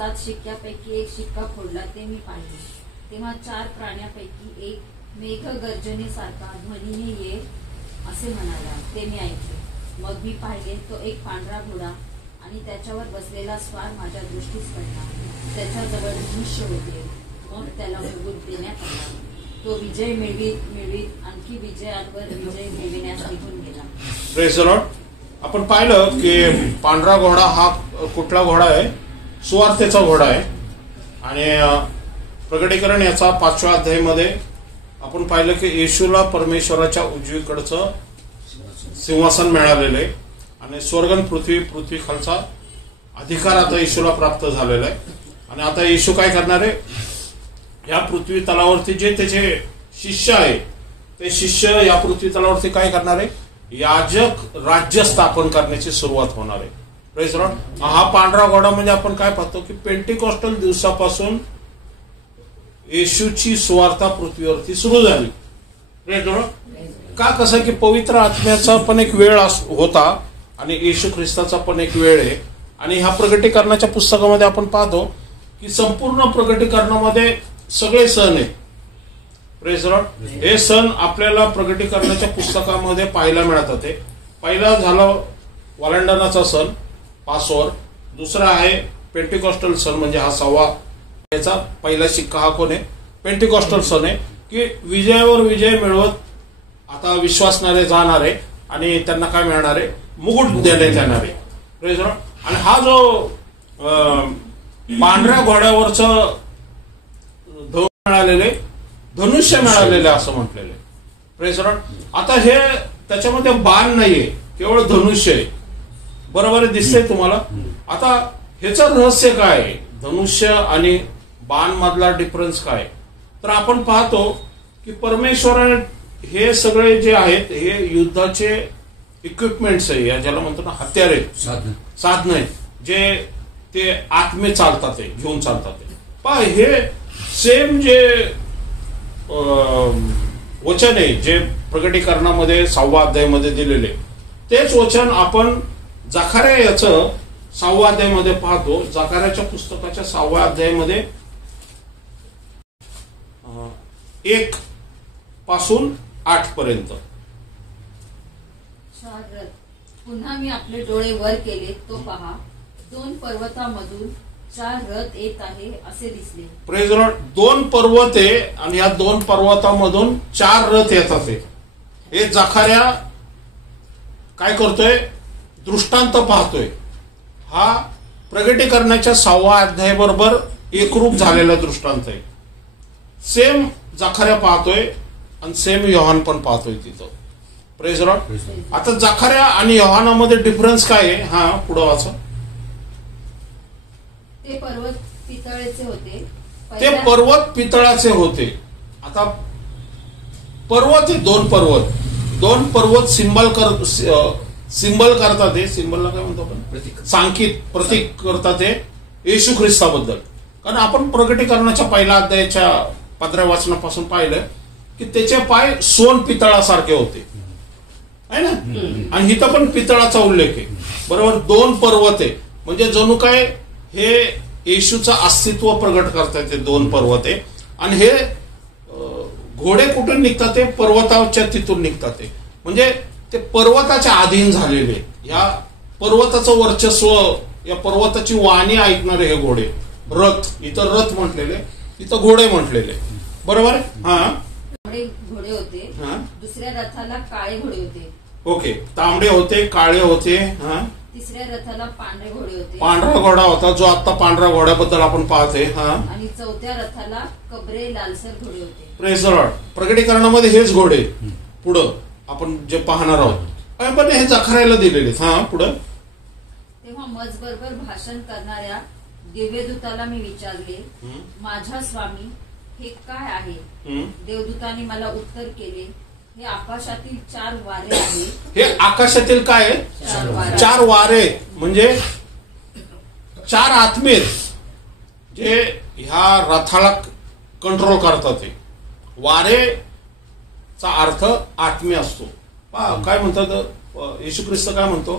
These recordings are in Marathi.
7 शिक्क्यापैकी एक शिक्का फोडला ते मी पाहिले. तेव्हा 4 प्राण्यांपैकी एक मेघगर्जनेसारखा ध्वनीने ये असे म्हणाला. ते मी ऐकले. मग मी पाहिले तो एक पांढरा घोडा आणि त्याच्यावर बसलेला स्वार माझ्या दृष्टीस पडला. त्याच्याजवळ धनुष्य होते. मग त्याला मुकुट देण्यात आला. तो विजय मिळवीत आणखी विजयावर विजय मिळविण्यास निघून गेला. Praise the Lord. आपण पाहिलं की पांढरा घोडा हा कुठला घोडा आहे? सुवार्तेचा घोडा आहे. आणि प्रकटीकरण याचा 5व्या अध्यायामध्ये आपण पाहिलं की येशूला परमेश्वराच्या उजवीकडचं सिंहासन मिळालेलं आहे आणि स्वर्ग आणि पृथ्वी खालचा अधिकार आता येशूला प्राप्त झालेला आहे. आणि आता येशू काय करणार आहे? या पृथ्वी तलावरती जे त्याचे शिष्य आहे ते शिष्य या पृथ्वी तलावरती काय करणार आहे? याजक राज्य स्थापन करण्याची सुरुवात होणार आहे. Praise the Lord. हा पांढरा घोडा म्हणजे आपण काय पाहतो की पेंटिकॉस्टल दिवसापासून येशूची सुवार्ता पृथ्वीवरती सुरू झाली. Praise the Lord. का? कसं की पवित्र आत्म्याचा पण एक वेळ होता आणि येशू ख्रिस्ताचा पण एक वेळ आहे. आणि ह्या प्रकटीकरणाच्या पुस्तकामध्ये आपण पाहतो की संपूर्ण प्रकटीकरणामध्ये सगळे सण आहेत. Praise the Lord. हे सण आपल्याला प्रकटीकरणाच्या पुस्तकामध्ये पाहायला मिळतात. पहिला झाला वालांडनाचा सण पासोवर. दुसरा आहे पेंटिकॉस्टल सण म्हणजे हा 6वा. याचा पहिला शिक्का हा कोण आहे? पेंटिकॉस्टल सण आहे की विजयावर विजय मिळवत आता विश्वासणारे जाणार आहे आणि त्यांना काय मिळणार आहे? मुकुट देण्यात येणार आहे. Praise the Lord. आणि हा जो पांढऱ्या घोड्यावरचं मिळालेले धनुष्य मिळालेले असं म्हटलेलं आहे. Praise the Lord. आता हे त्याच्यामध्ये बाण नाहीये, केवळ धनुष्य आहे. बरोबर दिसतंय तुम्हाला? आता ह्याचं रहस्य काय आहे? धनुष्य आणि बाण मधला डिफरन्स काय? तर आपण पाहतो की परमेश्वराने हे सगळे जे आहेत हे युद्धाचे इक्विपमेंट्स आहे, या ज्याला म्हणतो ना हत्यारे, साधन आहेत, जे ते आत्मे चालतात घेऊन चालतात. पहा हे सेम जे वचन आहे जे प्रकटीकरणामध्ये 6व्या अध्यायामध्ये दिलेले तेच वचन आपण जकार्या याचं 6व्या अध्यायामध्ये पाहतो. जकार्याच्या पुस्तकाच्या 6व्या अध्यायामध्ये 1 पासून 8 पर्यंत. पुन्हा मी आपले डोळे वर केले तो पहा 2 पर्वतामधून 4 रथ येत आहे असे दिसले. Praise the Lord. 2 पर्वत आहे आणि या 2 पर्वतामधून 4 रथ येतात. हे जकार्या काय करतोय? दृष्टांत पाहतोय. हा प्रकटीकरणाच्या 6व्या अध्यायाबरोबर एकरूप झालेला दृष्टांत आहे. सेम जकार्या पाहतोय आणि सेम योहान पण पाहतोय तिथं. Praise the Lord. आता जकार्या आणि योहानामध्ये डिफरन्स काय आहे? हा पुढे वाचा. ते पर्वत पितळेचे होते. ते पर्वत पितळाचे होते. आता पर्वत हे 2 पर्वत सिंबल करतात. हे सिंबलला काय म्हणतो आपण? सांकेत, प्रतीक करतात हे येशू ख्रिस्ताबद्दल. कारण आपण प्रकटीकरणाच्या पहिल्या अध्यायाच्या 15व्या वाचनापासून पाहिलं की त्याचे पाय सोन पितळासारखे होते आहे ना. आणि इथं पण पितळाचा उल्लेख आहे. बरोबर. 2 पर्वत आहे म्हणजे जणू काय हे येशूचं अस्तित्व प्रगट करतात. ते 2 पर्वत आहे आणि हे घोडे कुठून निघतात? ते पर्वताच्या तिथून निघतात. म्हणजे ते पर्वताच्या अधीन झालेले. या पर्वताचं वर्चस्व, या पर्वताची वाणी ऐकणारे हे घोडे. रथ, इथं रथ म्हटलेले, इथं घोडे म्हटलेले. बरोबर आहे. हा घोडे होते. दुसऱ्या रथाला काळे घोडे होते. ओके. तांबडे होते, काळे होते. तिसऱ्या रथाला पांढरे घोडे होते. पांढरा घोडा होता जो आता पांढऱ्या घोड्याबद्दल आपण पाहते. आणि चौथ्या रथाला कबरे लालसर घोडे होते. Praise the Lord. प्रकटीकरणामध्ये हेच घोडे पुढं आपण जे पाहणार आहोत पण हे जकार्याला दिलेले. पुढं. तेव्हा मजबरोबर भाषण करणाऱ्या दिव्यदूताला मी विचारले, माझ्या स्वामी हे काय आहे? देवदूताने मला उत्तर केले, हे आकाशातील 4 वारे आहे. हे आकाशातील काय आहे? 4 वारे म्हणजे 4 आत्मे जे ह्या रथाला कंट्रोल करतात. वारेचा अर्थ आत्मे असतो. काय म्हणतात येशू ख्रिस्त काय म्हणतो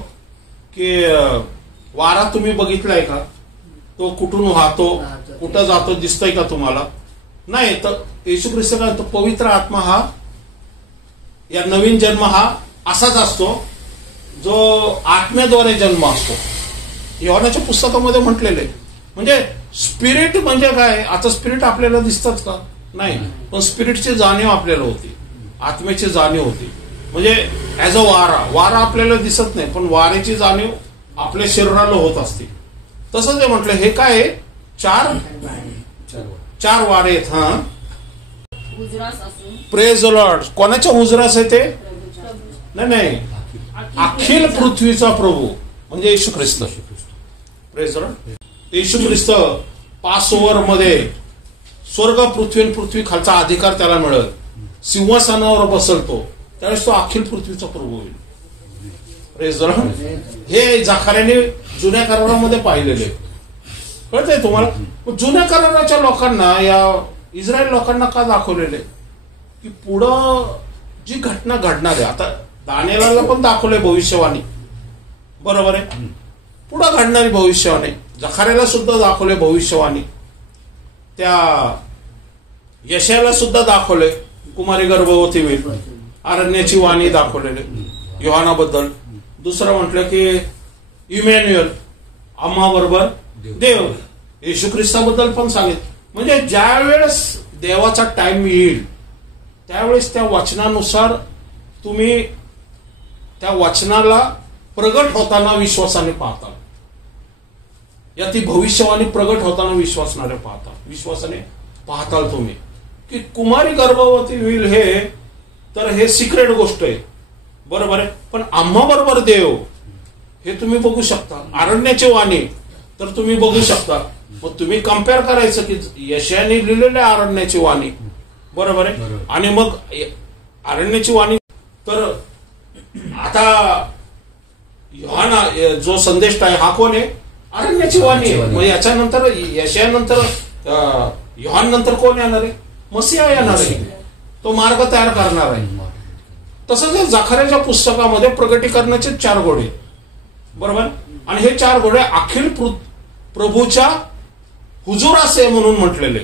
की वारा तुम्ही बघितलाय का? तो कुठून वाहतो, कुठं जातो दिसतोय का तुम्हाला? नाही. तर येशू ख्रिस्त काय म्हणतो, पवित्र आत्मा हा, या नवीन जन्म हा असाच असतो जो आत्म्याद्वारे जन्म असतो. योहानाच्या पुस्तकामध्ये म्हटलेले. म्हणजे स्पिरिट म्हणजे काय? आता स्पिरिट आपल्याला दिसतात का? नाही. पण स्पिरिटची जाणीव आपल्याला होती, आत्म्याची जाणीव होती. म्हणजे ऍज अ वारा आपल्याला दिसत नाही, पण वाऱ्याची जाणीव आपल्या शरीराला होत असते. तसं जे म्हटलं, हे काय आहे? चार वारे आहेत. हा, उजरास असून प्रेज द लॉर्ड. कोणाच्या उजरास आहे ते? नाही, अखिल पृथ्वीचा प्रभू म्हणजे Yeshu Khrist. Praise the lord. Yeshu Khrist passover मध्ये स्वर्ग पृथ्वी खालचा अधिकार त्याला मिळत, सिंहासनावर बसलतो, त्यावेळेस तो अखिल पृथ्वीचा प्रभू होईल. Praise the Lord. हे जखाऱ्याने जुन्या करारामध्ये पाहिलेले. कळतंय तुम्हाला? जुन्या कराराच्या लोकांना, या इस्रायल लोकांना का दाखवलेले की पुढं जी घटना घडणार आहे. आता दानिएलाला पण दाखवलंय भविष्यवाणी, बरोबर आहे? पुढं घडणारी भविष्यवाणी. जखाऱ्याला सुद्धा दाखवले भविष्यवाणी. त्या यशाला सुद्धा दाखवले, कुमारी गर्भवती होईल. अरण्याची वाणी दाखवलेले योहानाबद्दल. दुसरं म्हटलं की इमॅन्युअल, आम्हा बरोबर देव. येशू ख्रिस्ताबद्दल पण सांगितलं. म्हणजे ज्या वेळेस देवाचा टाइम येईल त्यावेळेस त्या वचनानुसार तुम्ही त्या वचनाला प्रगट होताना विश्वासाने पाहता. या ती भविष्यवाणी प्रगट होताना विश्वासाने पाहताल तुम्ही की कुमारी गर्भवती होईल. हे तर हे सिक्रेट गोष्ट आहे, बरोबर आहे. पण आम्हा बरोबर देव हे तुम्ही बघू शकता. अरण्याची वाणी तर तुम्ही बघू शकता. मग तुम्ही कम्पेअर करायचं की यशाने लिहिलेलं आहे अरण्याची वाणी, बरोबर आहे. आणि मग अरण्याची वाणी तर आता योहाना जो संदेश आहे हा कोण आहे? अरण्याची वाणी आहे. मग याच्यानंतर यशानंतर योहान नंतर कोण येणार आहे? मसीहा येणार आहे. तो मार्ग तयार करणार आहे. तसंच जखाऱ्याच्या पुस्तकामध्ये प्रगटीकरणाचे 4 घोडे, बरोबर. आणि हे 4 घोडे अखिल प्रभूच्या हुजुरास आहे म्हणून म्हटलेले.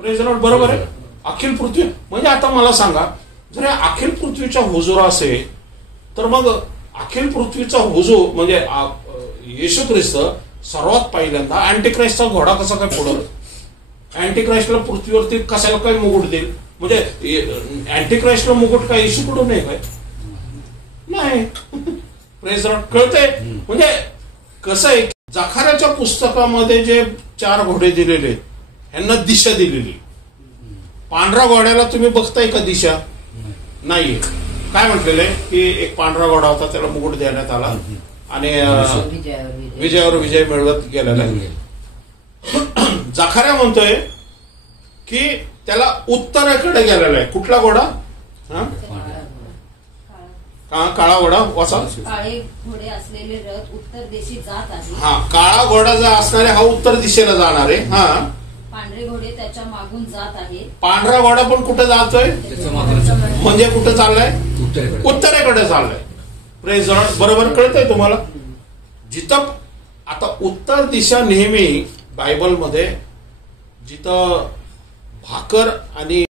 प्रेज द लॉर्ड, बरोबर आहे. अखिल पृथ्वी म्हणजे आता मला सांगा, जर अखिल पृथ्वीच्या हुजुरास आहे तर मग अखिल पृथ्वीचा हुजूर म्हणजे येशू ख्रिस्त सर्वात पहिल्यांदा अँटिक्राइस्टचा घोडा कसा काय पुढं? अँटिक्राइस्टला पृथ्वीवरती कशाला काय मुकुट देईल? म्हणजे अँटिक्राइस्टला मुकुट काय येशू कडून नाही काय? नाही. प्रेज द लॉर्ड, कळतंय? म्हणजे कसं आहे, जखाऱ्याच्या पुस्तकामध्ये जे 4 घोडे दिलेले यांना दिशा दिलेली. पांढऱ्या घोड्याला तुम्ही बघताय का दिशा? नाहीये. काय म्हटलेलं आहे की एक पांढरा घोडा होता, त्याला मुकुट देण्यात आला आणि विजयावर विजय मिळवत गेलेला. जखाऱ्या म्हणतोय की त्याला उत्तरेकडे गेलेला आहे. कुठला घोडा? काळा घोडा वाचा. काळे घोडे असलेले रथ उत्तर दिशेस जात आहे. हा, काळा घोडा जो असणार आहे हा उत्तर दिशेला जाणार आहे. हा, पांढरे घोडे त्याच्या मागून जात आहे. पांढरा घोडा पण कुठे जातोय? म्हणजे कुठे चाललाय? उत्तरेकडे चाललाय. प्रेज द लॉर्ड, बरोबर. कळतंय तुम्हाला? जिथं आता उत्तर दिशा नेहमी बायबलमध्ये जिथं भाकर आणि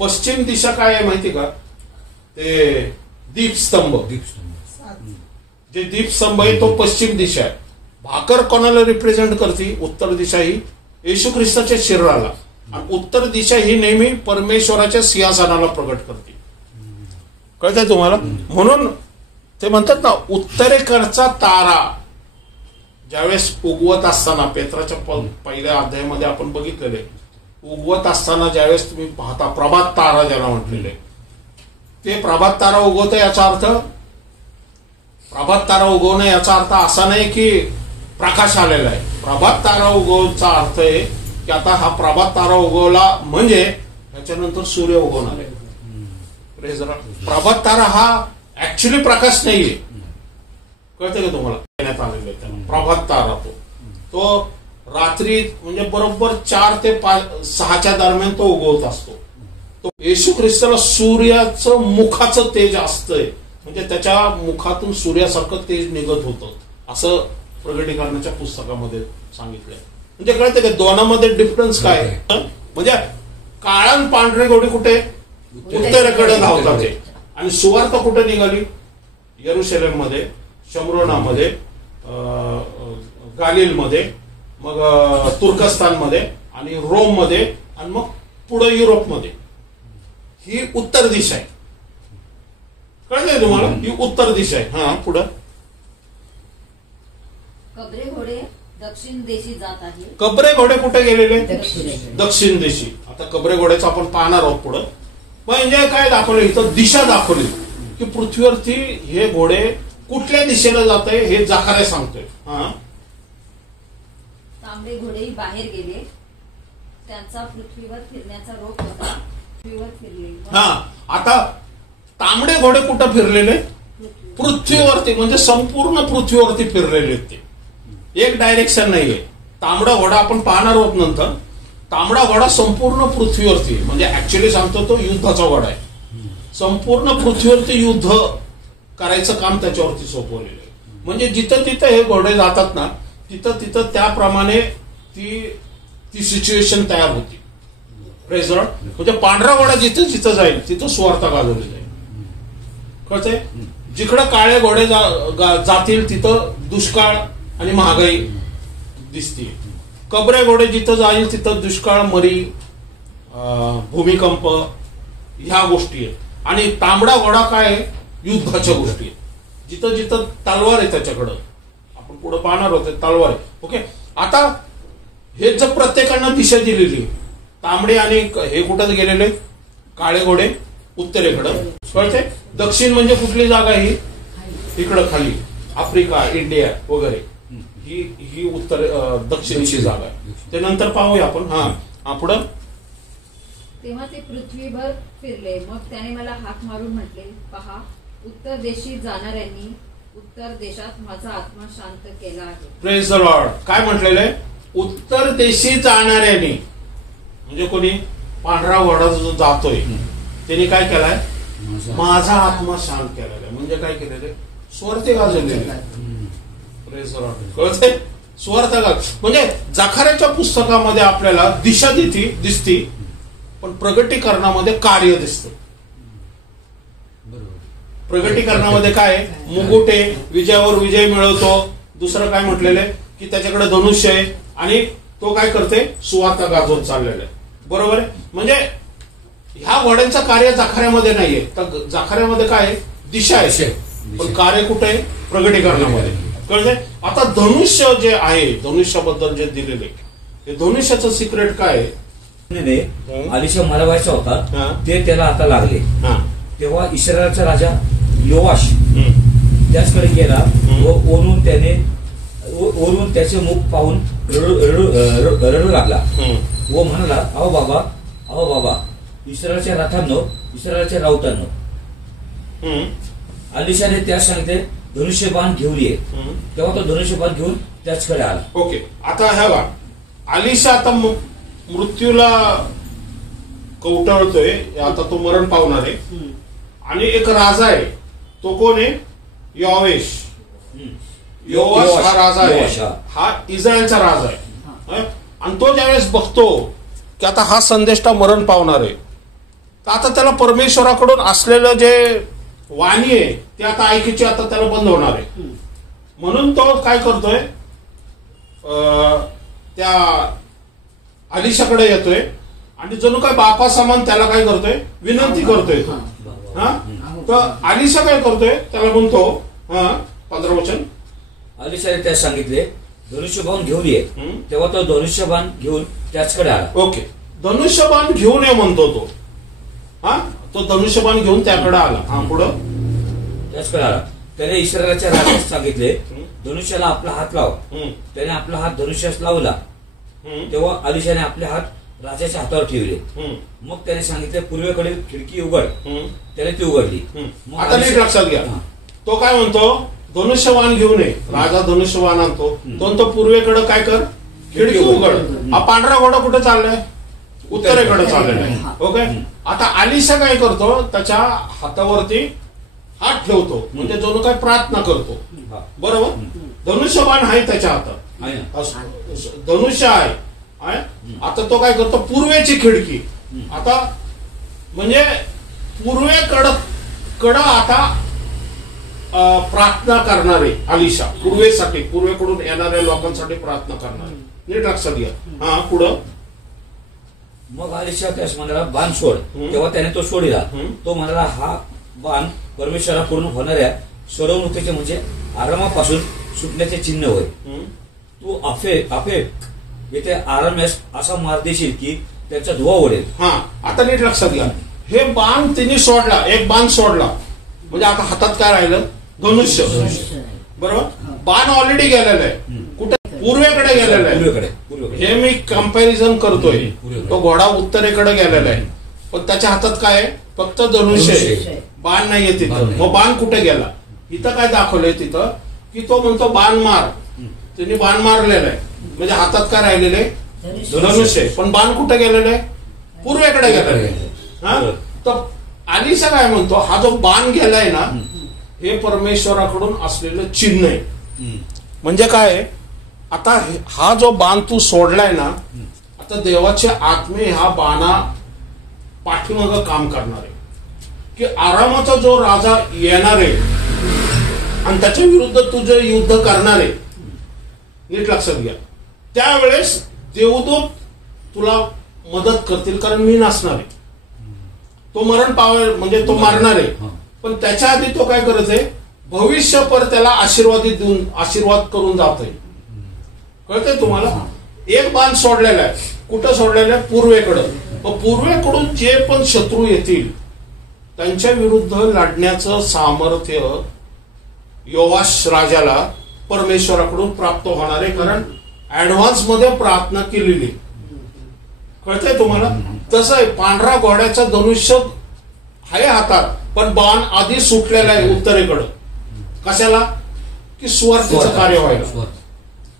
पश्चिम दिशा काय आहे माहिती का? ते दीपस्तंभ. जे दीपस्तंभ आहे तो पश्चिम दिशा आहे. भाकर कोणाला रिप्रेझेंट करते? उत्तर दिशा ही येशू ख्रिस्ताच्या शरीराला. आणि उत्तर दिशा ही नेहमी परमेश्वराच्या सिंहासनाला प्रगट करते. कळतंय तुम्हाला? म्हणून ते म्हणतात ना, उत्तरेकडचा तारा ज्यावेळेस उगवत असताना, पेत्राच्या पहिल्या अध्यायामध्ये आपण बघितलेले, उगवत असताना ज्यावेळेस तुम्ही पाहता प्रभात तारा ज्याला म्हटलेले, ते प्रभात तारा उगवतं. याचा अर्थ प्रभात तारा उगवणं याचा अर्थ असा नाही की प्रकाश आलेला आहे. प्रभात तारा उगवचा अर्थ आहे की आता हा प्रभात तारा उगवला म्हणजे याच्यानंतर सूर्य उगवणार आहे. प्रभात तारा हा ऍक्च्युली प्रकाश नाहीये. कळते का तुम्हाला? देण्यात आलेला आहे प्रभात तारा. तो रात्री म्हणजे बरोबर 4 ते 6च्या दरम्यान तो उगवत असतो. तो येशू ख्रिस्ताला सूर्याचं मुखाचं तेज असतंय. म्हणजे त्याच्या मुखातून सूर्यासारखं तेज निघत होतं असं प्रगटीकरणाच्या पुस्तकामध्ये सांगितलंय. म्हणजे कळते का दोनामध्ये डिफरन्स काय आहे? म्हणजे काळा आणि पांढरे घोडे कुठे उत्तरेकडे धावतात ते, आणि सुवार्ता कुठे निघाली? यरुशलेम मध्ये, शमरोनामध्ये, गालिलमध्ये, मग तुर्कस्तानमध्ये आणि रोम मध्ये, आणि मग पुढे युरोपमध्ये. ही उत्तर दिशा आहे. कळतंय तुम्हाला? ही उत्तर दिशा आहे. हा पुढं कबरे घोडे दक्षिण देशी जात आहे. कबरे घोडे कुठे गेलेले? दक्षिण. दक्षिण दिशी. आता कबरे घोड्याचं आपण पाहणार आहोत पुढं. म्हणजे काय दाखवलं इथं? दिशा दाखवली की पृथ्वीवरती हे घोडे कुठल्या दिशेला जात आहे हे जाकार्या सांगतोय. हा, तांबडे घोडेही बाहेर गेले, त्यांचा पृथ्वीवर फिरण्याचा रोग होता, पृथ्वीवर फिरले. हा. आता तांबडे घोडे कुठं फिरलेले? पृथ्वीवरती, म्हणजे संपूर्ण पृथ्वीवरती फिरलेले आहेत ते. एक डायरेक्शन नाहीये. तांबडा घोडा आपण पाहणार आहोत नंतर. तांबडा घोडा संपूर्ण पृथ्वीवरती, म्हणजे ऍक्च्युली सांगतो तो युद्धाचा घोडा आहे. संपूर्ण पृथ्वीवरती युद्ध करायचं काम त्याच्यावरती सोपवलेलं आहे. म्हणजे जिथं तिथं हे घोडे जातात ना, तिथं तिथं त्याप्रमाणे ती सिच्युएशन तयार होती. Praise Lord. म्हणजे पांढरा घोडा जिथं जिथं जाईल तिथं सुवार्ता गाजवली जाईल. कळतंय? जिकडं काळे घोडे जातील तिथं दुष्काळ आणि महागाई दिसते. कबरे घोडे जिथं जाईल तिथं दुष्काळ, मरी, भूमिकंप ह्या गोष्टी आहेत. आणि तांबडा घोडा काय आहे? युद्धाच्या गोष्टी आहेत. जिथं जिथं तलवार आहे त्याच्याकडं, आपण पुढे पाहणार होते तलवार आहे. ओके. आता हे जर प्रत्येकानं दिशा दिलेली, तांबडे आणि हे कुठं गेलेले? काळे घोडे उत्तरेकडं. कळते? दक्षिण म्हणजे कुठली जागा ही? इकडं खाली आफ्रिका, इंडिया वगैरे, ही उत्तर दक्षिणेची जागा आहे. ते नंतर पाहूया आपण. हा पुढं. तेव्हा ते पृथ्वीभर फिरले. मग त्याने मला हाक मारून म्हटले, पहा, उत्तर देशी जाणाऱ्यांनी उत्तर देशात माझा आत्मा शांत केला आहे. Praise the Lord. काय म्हटलेलं आहे? उत्तर देशी जाणाऱ्यांनी, म्हणजे कोणी? पांढरा घोडा जो जातोय त्यांनी काय केलाय? माझा आत्मा शांत केलेला आहे. म्हणजे काय केलेलं आहे? स्वार्थ गाजवलेले. Praise the Lord. कळतंय? स्वार्थ गाज. म्हणजे जाकार्याच्या पुस्तकामध्ये आपल्याला दिशा दिसती, पण प्रगटीकरणामध्ये कार्य दिसतं. प्रगटीकरणामध्ये काय? मुकुट आहे, विजयावर विजय मिळवतो. दुसरं काय म्हटलेलं आहे? की त्याच्याकडे धनुष्य आहे आणि तो काय करते? सुवार्ता गाजवत चाललेला आहे. बरोबर आहे? म्हणजे ह्या घोड्यांचं कार्य जाकार्यामध्ये नाहीये. तर जाकार्यामध्ये काय आहे? दिशा आहे, पण कार्य कुठे आहे? प्रगटीकरणामध्ये. कळतंय? आता धनुष्य जे आहे, धनुष्याबद्दल जे दिलेले, हे धनुष्याचं सिक्रेट काय आहे? अलिशा मरवायचा होता, हा. ते त्याला आता लागले. हा. तेव्हा इस्रायलचा राजा योआश त्याचकडे गेला व ओरून त्याचे मुख पाहून रडू लागला व म्हणाला, अहो बाबा, इस्रायलच्या रथांनो, इस्रायलच्या राऊतांनो. अलिशाने त्यास सांगितले, धनुष्यबाण घेऊन ये. तेव्हा तो धनुष्यबाण घेऊन त्याचकडे आला. ओके. आता ह्या बा, अलिशा आता मृत्यूला कवटाळतोय. आता तो मरण पावणार आहे. आणि एक राजा आहे, तो कोण आहे? योआश. योआश हा राजा आहे. हा इस्रायलचा राजा आहे. आणि तो ज्यावेळेस बघतो की आता हा संदेष्टा मरण पावणार आहे, तर आता त्याला परमेश्वराकडून असलेलं जे वाणी आहे ते आता ऐकायची आता त्याला बंद होणार आहे. म्हणून तो काय करतोय? त्या अलिशाकडे येतोय आणि जणू काय बापा समान त्याला काय करतोय? विनंती करतोय. हा. तर अलिशा काय करतोय? त्याला म्हणतो, 15 वचन. अलिशाने त्यास सांगितले, धनुष्यबाण घेऊन ये. तेव्हा तो धनुष्यबाण घेऊन त्याचकडे आला. ओके. धनुष्यबाण घेऊन ये म्हणतो तो. हा. तो धनुष्यबाण घेऊन त्याकडे आला. हा. पुढं. त्याचकडे आला. त्याने इस्रायलच्या राजास सांगितले, धनुष्याला आपला हात लाव. त्याने आपला हात धनुष्यास लावला. तेव्हा अलिशाने आपले हात राजाच्या हातावर ठेवले. मग त्याने सांगितले, पूर्वेकडील खिडकी उघड. त्याने ती उघडली. आता नीट लक्षात घ्या. तो काय म्हणतो? धनुष्यबाण घेऊन ये. राजा धनुष्यबाण आणतो. तो पूर्वेकडे काय कर? खिडकी उघड. हा पांढरा घोडा कुठे चाललाय? उत्तरेकडे चाललेला आहे. ओके. आता अलिशा काय करतो? त्याच्या हातावरती हात ठेवतो, म्हणजे जणू काय प्रार्थना करतो. बरोबर. धनुष्यबाण आहे त्याच्या हातात, आहे ना? धनुष्य आहे. आता तो काय करतो, पूर्वेची खिडकी. आता म्हणजे पूर्वेकडं आता प्रार्थना करणारे अलिशा, पूर्वेकडून येणाऱ्या लोकांसाठी प्रार्थना करणारे. नीट लक्षात घ्या. हा, पुढं. मग अलिशा त्यास म्हणाला, बाण सोड. तेव्हा त्याने तो सोडिला. तो म्हणाला, हा बाण परमेश्वराकडून होणाऱ्या सोडवणुकीचे म्हणजे आरामापासून सुटण्याचे चिन्ह होय. तू आफे येथे आराम्यास असा मार देशील की त्याचा धुवा उडेल. हा, आता नीट लक्षात घ्या. हे बाण तिने सोडला, एक बाण सोडला म्हणजे आता हातात काय राहिलं, धनुष्य. बरोबर. बाण ऑलरेडी गेलेला आहे. कुठे, पूर्वेकडे गेलेला आहे. हे मी कंपॅरिझन करतोय. तो घोडा उत्तरेकडे गेलेला आहे, पण त्याच्या हातात काय आहे, फक्त धनुष्य आहे, बाण नाहीये तिथं. मग बाण कुठे गेला, इथं काय दाखवलंय तिथं की तो म्हणतो बाण मार. तिने बाण मारलेला आहे म्हणजे हातात काय राहिलेलं आहे, धनुष्य. पण बाण कुठे गेलेला आहे, पूर्वेकडे गेलेला आहे. हा, तर अलिशा काय म्हणतो, हा जो बाण गेलाय ना, हे परमेश्वराकडून असलेलं चिन्ह आहे. म्हणजे काय, आता हा जो बाण तू सोडलाय ना, आता देवाचे आत्मे ह्या बाणा पाठीमागं काम करणार आहे की आरामाचा जो राजा येणार आहे आणि त्याच्या विरुद्ध तुझं युद्ध करणार आहे. नीट लक्षात घ्या. त्यावेळेस देवदूत तुला मदत करतील, कारण मी नसणार आहे. तो मरण पावेल म्हणजे तो मारणार आहे, पण त्याच्या आधी तो काय करत आहे, भविष्यपर त्याला आशीर्वाद करून जात आहे. कळतंय तुम्हाला. एक बाण सोडलेला आहे, कुठं सोडलेला आहे, पूर्वेकडं. पूर्वेकडून जे पण शत्रू येतील त्यांच्या विरुद्ध लढण्याचं सामर्थ्य योवाश राजाला परमेश्वराकडून प्राप्त होणार आहे, कारण ऍडव्हान्स मध्ये प्रार्थना केलेली. कळतंय तुम्हाला. तसं आहे, पांढरा घोड्याचं धनुष्य आहे हातात, पण बाण आधी सुटलेला आहे उत्तरेकडं. कशाला, की सुवार्तेचं कार्य व्हायला.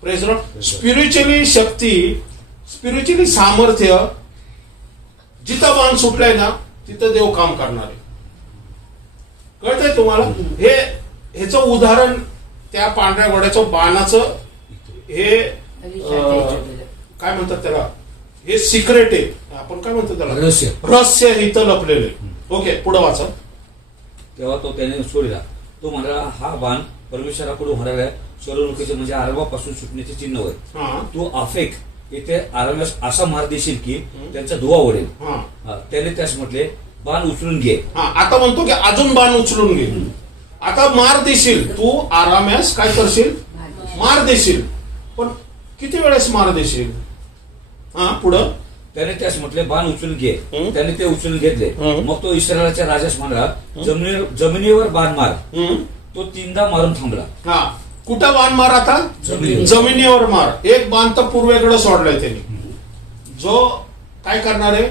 Praise Lord. स्पिरिच्युअली शक्ती, स्पिरिच्युअली सामर्थ्य, जिथं बाण सुटलाय ना तिथं देव काम करणार आहे. कळतंय तुम्हाला. ह्याचं उदाहरण त्या पांढऱ्या घोड्याचं बाणाचं हे काय म्हणतात त्याला, हे सिक्रेट आहे, आपण काय म्हणतो त्याला, रहस्य इथं लपलेलं आहे. ओके, पुढे वाचा. तेव्हा तो त्याने सोडला. तो म्हणाला, हा बाण परमेश्वराकडून होणाऱ्या सोडवणुकीचे म्हणजे आरामापासून सुटण्याचे चिन्ह होय. तू आफेक येथे आरामास असा मार देशील की त्यांचा धुवा उडेल. त्याने त्यास म्हटले, बाण उचलून घे. आता म्हणतो की अजून बाण उचलून घे. आता मार देशील, तू आराम्यास काय करशील, मार देशील, पण किती वेळेस मार देशील. पुढं. त्याने त्यास म्हटले, बाण उचलून घे. त्याने ते उचलून घेतले. मग तो इस्रायलाच्या राजास म्हणाला, जमिनीवर बाण मार. तो 3दा मारून थांबला. कुठं बाण मार, आता जमिनीवर मार. एक बाण तर पूर्वेकडे सोडलाय त्यांनी. जो काय करणार आहे,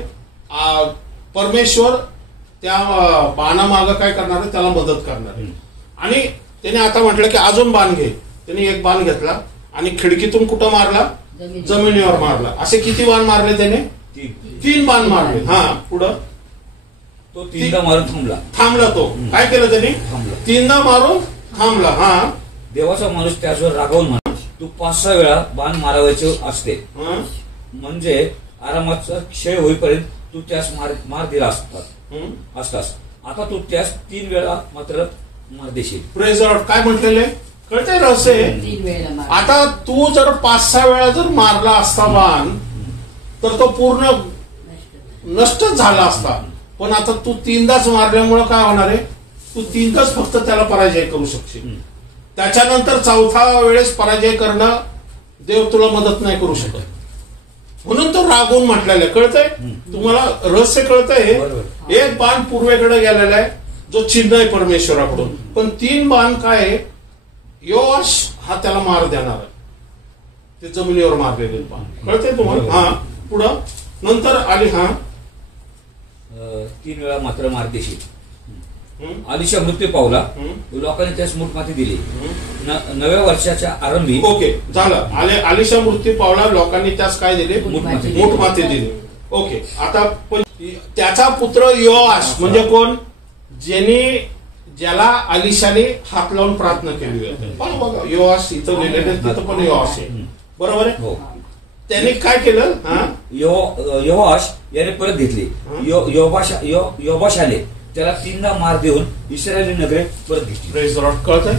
परमेश्वर त्या बाणामागं काय करणार आहे, त्याला मदत करणार आहे. आणि त्याने आता म्हटलं की अजून बाण घे. त्याने एक बाण घेतला आणि खिडकीतून कुठं मारला, जमिनीवर मारला. असे किती बाण मारले त्याने, 3 बाण मारले. पुढं. तो 3दा मारून थांबला. तो काय केलं त्याने, 3दा मारून थांबला. देवाचा माणूस त्याच्यावर रागावून म्हणा, तू 5-6 वेळा बाण मारावायचे असते, म्हणजे आरामाचा क्षय होईपर्यंत तू त्यास मार दिला असतास. आता तू त्यास 3 वेळा मात्र मार देशील. Praise Lord. काय म्हटलेले कळतंय रहस्य. आता तू जर 5-6 वेळा जर मारला असता बाण तर तो पूर्ण नष्टच झाला असता. पण आता तू 3दाच मारल्यामुळे काय होणार आहे, तू 3दाच फक्त त्याला पराजय करू शकशील. त्याच्यानंतर 4थ्या वेळेस पराजय करणं देव तुला मदत नाही करू शकत. म्हणून तो रागवून म्हटलेला आहे. कळतंय तुम्हाला, रहस्य कळतंय. एक बाण पूर्वेकडे गेलेला आहे, जो चिन्ह आहे परमेश्वराकडून, पण 3 बाण काय आहे, योवाश हा त्याला मार देणार आहे. ते जमिनीवर मारलेले बाण. कळतंय तुम्हाला. पुढं. नंतर आली 3 वेळा मात्र मार देशील. अलिशा मृत्यू पावला. लोकांनी त्यास मूठमाती दिली. 9व्या वर्षाच्या आरंभी. ओके, झालं. अलिशा मृत्यू पावला, लोकांनी त्यास काय दिले, मूठमाती दिली. ओके. आता त्याचा पुत्र योआश म्हणजे कोण, ज्यांनी ज्याला अलिशाने हात लावून प्रार्थना केली होती. पण बघा योआश इथं लिहिलेलं आहे, तिथं पण योआश आहे. बरोबर आहे. हो. त्याने काय केलं? योआश याने परत घेतली. योबाशाने त्याला 3दा मार देऊन इस्रायली नगरे परत घेतली. Praise the Lord. कळतंय?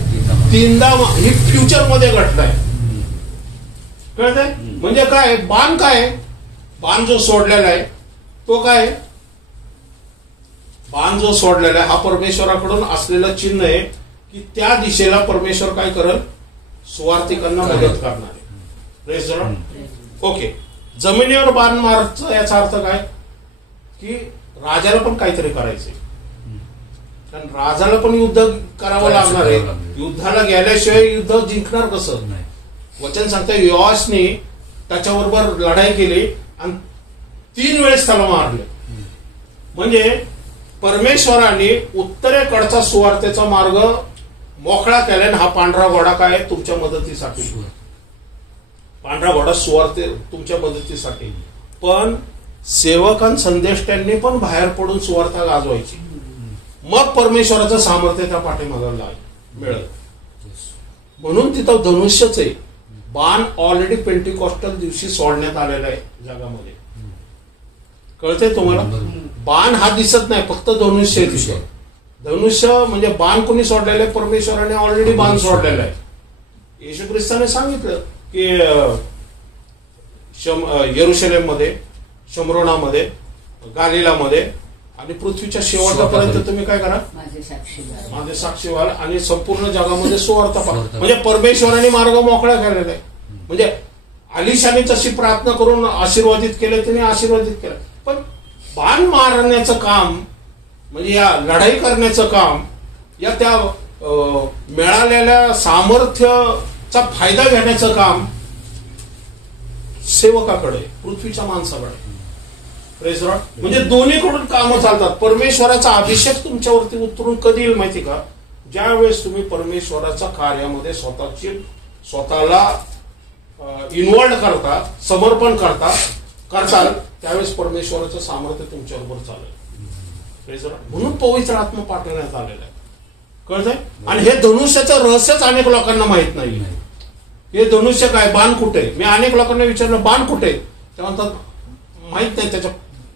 3दा ही फ्युचर मध्ये घडलंय. कळतंय? म्हणजे काय बाण काय? बाण जो सोडलेला आहे तो काय? बाण जो सोडलेला आहे हा परमेश्वराकडून असलेलं चिन्ह आहे की त्या दिशेला परमेश्वर काय करेल? सुवार्तिकांना मदत करणार आहे. Praise the Lord. ओके. जमिनीवर बाण मारायचं याचा अर्थ काय? की राजाला पण काहीतरी करायचंय. कारण राजाला पण युद्ध करावं लागणार आहे. युद्धाला गेल्याशिवाय युद्ध जिंकणार कसं? वचन सांगतं योआशने त्याच्याबरोबर लढाई केली आणि 3 वेळेस त्याला मारले. म्हणजे परमेश्वराने उत्तरेकडचा सुवार्तेचा मार्ग मोकळा केल्याने हा पांढरा घोडा काय तुमच्या मदतीसाठी. पांढरा घोडा सुवार्ते तुमच्या मदतीसाठी. पण सेवकां संदेष्ट्यांनी पण बाहेर पडून सुवार्ता गाजवायची. मग परमेश्वराचं सामर्थ्य त्या पाठीमागायला मिळेल. म्हणून तिथं धनुष्यच आहे. बाण ऑलरेडी पेंटिकॉस्टल दिवशी सोडण्यात आलेला आहे जगामध्ये. कळतंय तुम्हाला? बाण हा दिसत नाही, फक्त धनुष्य दिसत. धनुष्य म्हणजे बाण कोणी सोडलेलं आहे? परमेश्वराने ऑलरेडी बाण सोडलेला आहे. येशू ख्रिस्ताने सांगितलं की यरुशलेम मध्ये, शमरोनामध्ये, गालिलामध्ये आणि पृथ्वीच्या शेवटापर्यंत तुम्ही काय करा? माझे साक्षी व्हाल आणि संपूर्ण जगामध्ये सुवार्ता पहा. म्हणजे परमेश्वराने मार्ग मोकळा केलेला आहे. म्हणजे अलिशाने तशी प्रार्थना करून आशीर्वादित केलं, तिने आशीर्वादित केलं. पण बाण मारण्याचं काम म्हणजे या लढाई करण्याचं काम या त्या मिळालेल्या सामर्थ्याचा फायदा घेण्याचं काम सेवकाकडे, पृथ्वीच्या माणसाकडे. Praise Lord. म्हणजे दोन्हीकडून कामं चालतात. परमेश्वराचा अभिषेक तुमच्यावरती उतरून कधी येईल माहिती का? ज्यावेळेस तुम्ही परमेश्वराच्या कार्यामध्ये स्वतःला इन्व्हॉल्व करता, समर्पण करताल, त्यावेळेस परमेश्वराचं सामर्थ्य तुमच्याबरोबर चालेल. Praise Lord. म्हणून पवित्र आत्मा पाठवण्यात आलेला आहे. कळतंय? आणि हे धनुष्याचं रहस्यच अनेक लोकांना माहित नाही. हे धनुष्य काय? बाण कुठे? मी अनेक लोकांना विचारलं बाण कुठे? ते म्हणतात माहित नाही, त्याच्या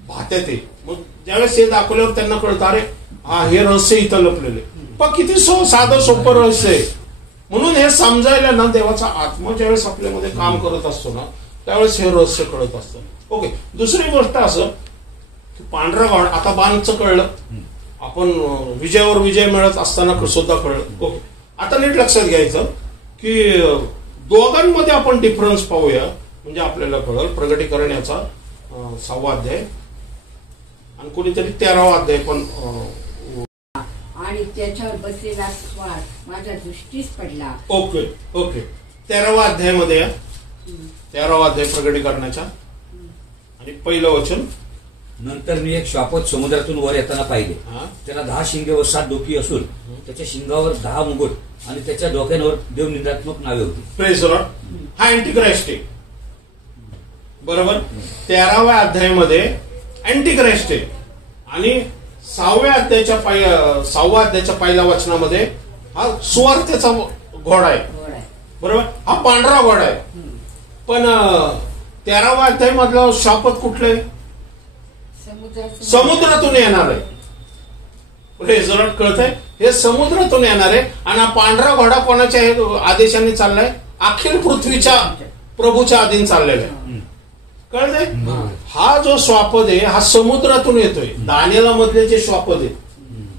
भात्यात आहे. मग ज्यावेळेस हे दाखवल्यावर त्यांना कळतं अरे हा हे रहस्य इथं लपलेले. पण किती साधं सोपं रहस्य आहे. म्हणून हे समजायला ना देवाचा आत्मा ज्यावेळेस आपल्यामध्ये काम करत असतो ना त्यावेळेस हे रहस्य कळत असतं. ओके. दुसरी गोष्ट असं की पांढरा घोडा, आता बाणचं कळलं, आपण विजयावर विजय मिळत असताना सुद्धा कळलं. ओके. आता नीट लक्षात घ्यायचं की दोघांमध्ये आपण डिफरन्स पाहूया म्हणजे आपल्याला कळलं. प्रगटीकरण याचा 6वा अध्याय आणि कोणीतरी 13वा अध्याय पण. आणि त्याच्यावर बसलेला स्वार माझ्या दृष्टीस पडला. Okay okay. 13वा अध्यायामध्ये 13वा अध्याय प्रगटीकरणाच्या आणि पहिलं वचन. नंतर मी एक श्वापद समुद्रातून वर येताना पाहिले. त्याला 10 शिंगे व 7 डोकी असून त्याच्या शिंगावर 10 मुकुट आणि त्याच्या डोक्यांवर देवनिंदात्मक नावे होती. Praise the Lord. हा अँटिक्राइस्ट आहे. बरोबर. 13व्या अध्यायामध्ये अँटिक्राइस्ट आहे आणि 6व्या अध्यायाच्या पहिल्या वचनामध्ये हा सुवार्तेचा घोडा आहे. बरोबर. हा पांढरा घोडा आहे. पण 13व्या अध्याय मधलं शापत कुठले? समुद्रातून येणार आहे. Praise the Lord. कळतंय? हे समुद्रातून येणार आहे आणि हा पांढरा घोडा कोणाच्या आदेशाने चाललाय? अखिल पृथ्वीच्या प्रभूच्या अधीन चाललेला आहे. कळतंय? हा जो श्वापद आहे हा समुद्रातून येतोय. दानिएला मधले जे श्वापद आहेत,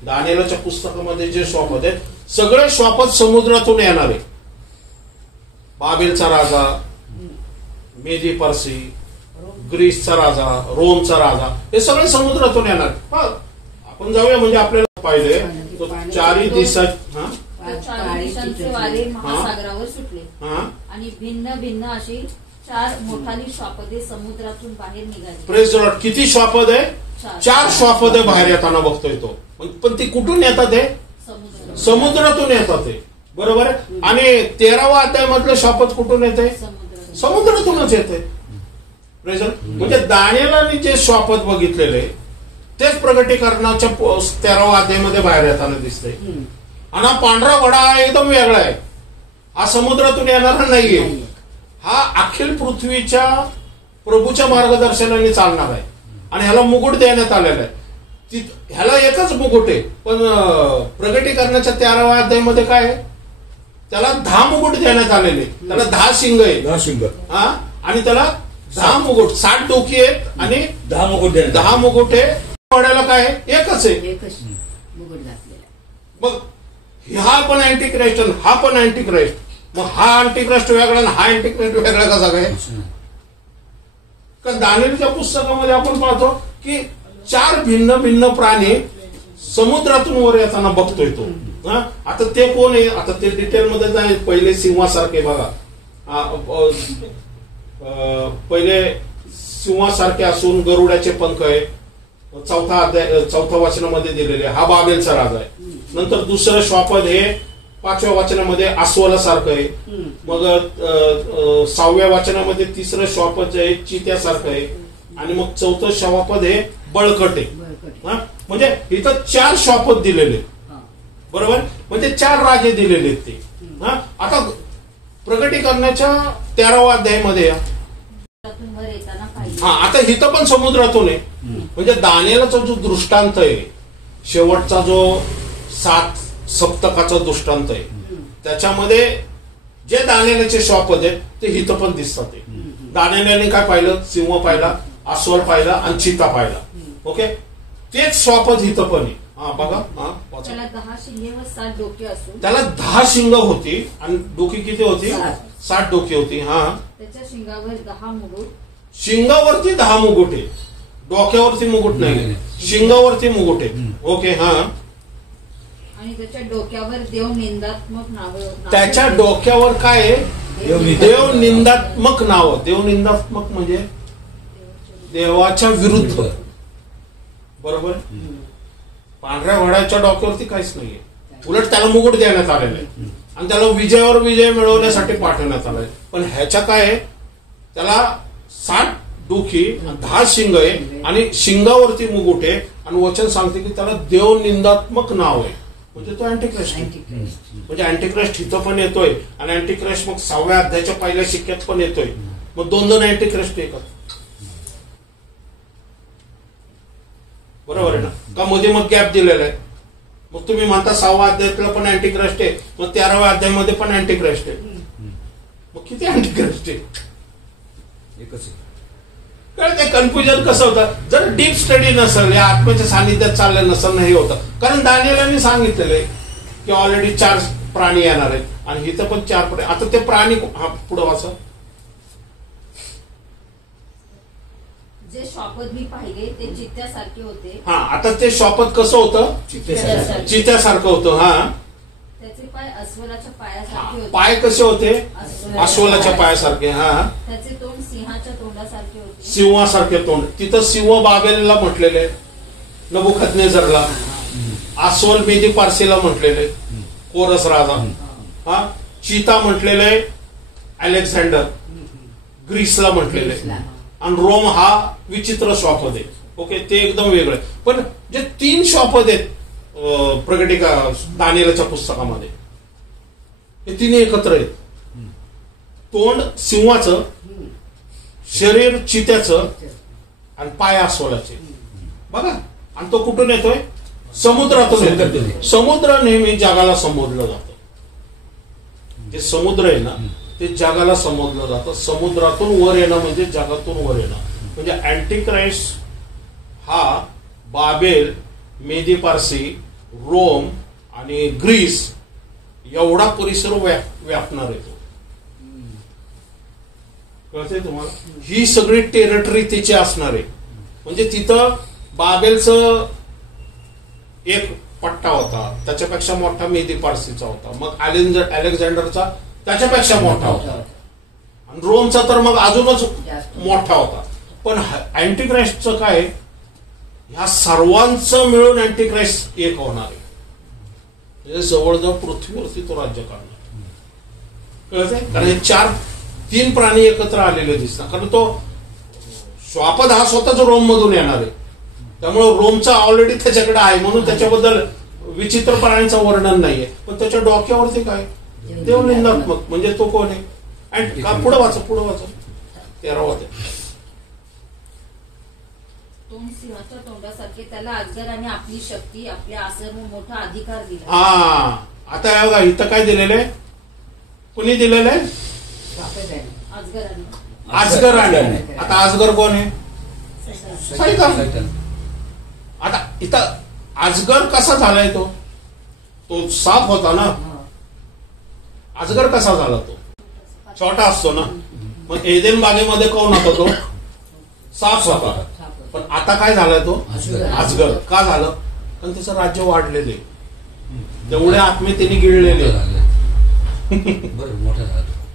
दानिएलाच्या पुस्तकामध्ये जे श्वापद आहेत सगळे श्वापद समुद्रातून येणार आहे. बाबेलचा राजा, मेदी पर्सी, ग्रीसचा राजा, रोमचा राजा, हे सगळे समुद्रातून येणार. आपण जाऊया म्हणजे आपल्याला पाहिजे 4 दिवसात दिशांचे वारे महासागरावर सुटले आणि भिन्न भिन्न अशी 4 मोठाली श्वापदे समुद्रातून बाहेर निघाली. Praise the Lord. किती श्वापद आहे? 4 श्वापदे बाहेर येताना बघतोय तो. पण ती कुठून येतात? हे समुद्रातून येतात. ते बरोबर आहे. आणि 13वा अध्यायामधलं श्वापद कुठून येते? समुद्रातूनच येते. Praise the Lord. म्हणजे दानिएलाने जे श्वापद बघितलेले तेच प्रगटीकरणाच्या 13व्या अध्यायामध्ये बाहेर येताना दिसतंय. आणि हा पांढरा घोडा हा एकदम वेगळा आहे. हा समुद्रातून येणारा नाहीये. हा अखिल पृथ्वीच्या प्रभूच्या मार्गदर्शनाने चालणार आहे. आणि ह्याला मुकुट देण्यात आलेला आहे. ह्याला एकच मुकुट आहे, पण प्रगटीकरणाच्या 13व्या अध्यायामध्ये काय आहे, त्याला 10 मुकुट देण्यात आलेले. त्याला 10 शिंग आहे. 10 शिंग. हा, आणि त्याला 10 मुकुट, 60 डोकी आहेत आणि 10 मुकुट. 10 मुकुट आहे. घोड्याला काय आहे, एकच आहे. एकच मुकुट घातलेला. मग हा पण अँटी क्राइस्ट आणि हा पण अँटी क्राइस्ट. मग हा अँटी क्राइस्ट वेगळा आणि हा अँटी क्राइस्ट वेगळा कसा काय? कारण दानिएलच्या पुस्तकामध्ये आपण पाहतो की 4 भिन्न भिन्न प्राणी समुद्रातून वर येताना बघतोय तो. आता ते कोण आहे, आता ते डिटेलमध्ये जाईल. पहिले सिंहासारखे बघा, पहिले सिंहासारखे असून गरुडाचे पंख आहे. 4 वचनामध्ये दिलेले हा बाबेलचा राजा आहे. नंतर दुसरं श्वापद हे 5व्या वचनामध्ये अस्वलासारखं आहे. मग 6व्या वचनामध्ये तिसरं श्वापद जे आहे चित्यासारखं आहे. आणि मग 4थं श्वापद हे बळकट आहे. म्हणजे इथं 4 श्वापद दिलेले, बरोबर. म्हणजे 4 राजे दिलेले आहेत ते. आता प्रगटीकरणाच्या 13व्या अध्यायामध्ये आता इथं पण समुद्रातून आहे. म्हणजे दानिएलचा जो दृष्टांत आहे, शेवटचा जो 7 सप्तकाचा दृष्टांत आहे, त्याच्यामध्ये जे दानिएलचे श्वापद आहेत ते इथं पण दिसतात. दानिएलने काय पाहिलं, सिंह पाहिला, अस्वल पाहिला आणि चिता पाहिला. ओके, तेच श्वापद इथं पण आहे. हा बघा, त्याला 10 शिंगे व 7 डोके असून त्याला 10 शिंग होती आणि डोकी किती होती? 60 डोकी होती. हा, त्याच्या शिंगावर 10 मुकुट. शिंगावरती 10 मुकुट आहे, डोक्यावरती मुकुट नाही, शिंगावरती मुकुट आहे. ओके. हा, आणि त्याच्या डोक्यावर देव निंदात्मक नाव. त्याच्या डोक्यावर काय आहे? देव निंदात्मक नाव. देव निंदात्मक म्हणजे देवाच्या विरुद्ध, बरोबर. पांढऱ्या घोड्याच्या डोक्यावरती काहीच नाहीये, उलट त्याला मुकुट देण्यात आलेलं आहे आणि त्याला विजयावर विजय मिळवण्यासाठी पाठवण्यात आलाय. पण ह्याच्या काय आहे, त्याला 60 डोकी, 10 शिंग आहे आणि शिंगावरती मुकुट आहे. आणि वचन सांगते की त्याला देव निंदात्मक नाव आहे. म्हणजे तो अँटिक्राइस्ट. म्हणजे अँटिक्राइस्ट इथं पण येतोय आणि अँटिक्राइस्ट मग 6व्या अध्यायाच्या पहिल्या शिक्क्यात पण येतोय. मग 2 अँटिक्राइस्ट एकच, बरोबर आहे ना? का मध्ये मग गॅप दिलेला आहे. मग तुम्ही म्हणता 6व्या अध्यायातला पण अँटिक्राइस्ट आहे, मग 13व्या अध्यायामध्ये पण अँटिक्राइस्ट आहे. मग किती अँटिक्राइस्ट आहे? एकच. कळते कन्फ्युजन कसं होतं जर डीप स्टडी नसेल, या आत्म्याच्या सानिध्यात चाललं नसेल, नाही होतं. कारण दानिएलने सांगितलेलं आहे की ऑलरेडी 4 प्राणी येणार आहेत आणि इथं पण 4 प्राणी. आता ते प्राणी पुढे वाचा. जे श्वापद मी पाहिले ते चित्त्यासारखे होते. हा, आता ते श्वापद कसं होतं? चित्यासारखं होतं. हा, त्याचे पाय अस्वलाच्या पायासारखे होते. पाय कसे होते? अस्वलाच्या पायासारखे. हा, त्याचे तोंड सिंहाच्या तोंडासारखे होते. सिंहासारखे तोंड. तिथं सिंह बाबेलला म्हटलेले, नबुखदनेझरला. अस्वल मेदी पारसीला म्हटलेले, कोरस राजा. हा, चिता म्हटलेले अलेक्झांडर, ग्रीसला म्हटलेले. आणि रोम हा विचित्र श्वापद आहे. ओके, ते एकदम वेगळं. पण जे 3 श्वापद आहेत दानिएलच्या पुस्तकामध्ये, हे 3 एकत्र आहेत. तोंड सिंहाचं, शरीर चित्याचं आणि पाय अस्वलाचे. बघा, आणि तो कुठून येतोय? समुद्रातून येतोय. समुद्र नेहमी जगाला संबोधलं जातं. जे समुद्र आहे ना ते जगाला संबोधलं जातं. समुद्रातून वर येणं म्हणजे जगातून वर येणं. म्हणजे अँटिक्राइस्ट हा बाबेल, मेदी पारसी, रोम आणि ग्रीस एवढा परिसर व्यापणार आहे तो. कळतंय तुम्हाला? ही सगळी टेरिटरी तिची असणार आहे. म्हणजे तिथं बाबेलचं एक पट्टा होता, त्याच्यापेक्षा मोठा मेदी पारसीचा होता. मग अलेक्झांडरचा त्याच्यापेक्षा मोठा होता आणि रोमचा तर मग अजूनच मोठा होता. पण अँटिक्राइस्टचं काय, ह्या सर्वांचं मिळून अँटिक्राइस्ट एक होणार आहे. म्हणजे जवळजवळ पृथ्वीवरती तो राज्य करणार. कळतंय? कारण हे 3 प्राणी एकत्र आलेले दिसतात. कारण तो श्वापद हा स्वतःच रोम मधून येणार आहे. त्यामुळे रोमचा ऑलरेडी त्याच्याकडे आहे म्हणून त्याच्याबद्दल विचित्र प्राण्यांचं वर्णन नाहीये. पण त्याच्या डोक्यावरती काय देवनिंदात्मक, म्हणजे तो कोण आहे? आणि पुढे वाचा 13वा अध्याय. तोंड सिंहाच्या तोंडासारखे त्याला अजगराने आपली शक्ती, आपल्या आसन व मोठा अधिकार दिला. हा, आता बघा इथं काय दिलेलं आहे? कुणी दिलेलं आहे? अजगराने. अजगराने. आता अजगर कोण आहे? सैतान. आता इथं अजगर कसा झालाय? तो साप होता ना. अजगर कसा झाला? तो छोटा असतो ना. मग एदेन बागेमध्ये कोण होता? तो साप होता. पण आता काय झालाय? तो अजगर का झालं? कारण त्याचं राज्य वाढलेले, तेवढे आत्मे त्यांनी गिळलेले,